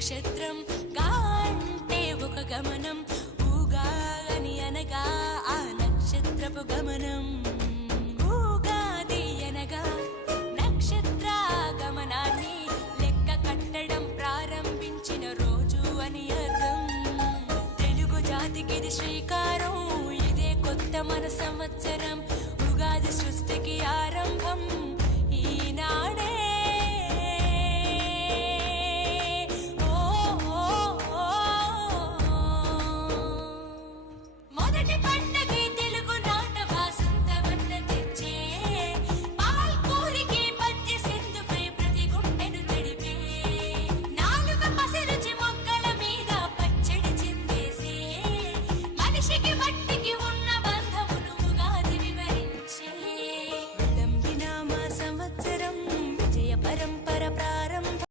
నక్షత్రం గా అంటే ఒక గమనం, ఊగా అని అనగా ఆ నక్షత్రపు గమనం. ఊగాది అనగా నక్షత్ర గమనాన్ని లెక్క కట్టడం ప్రారంభించిన రోజు అని అర్థం. తెలుగు జాతికిది శ్రీకారం, ఇదే కొత్త మన సంవత్సరం.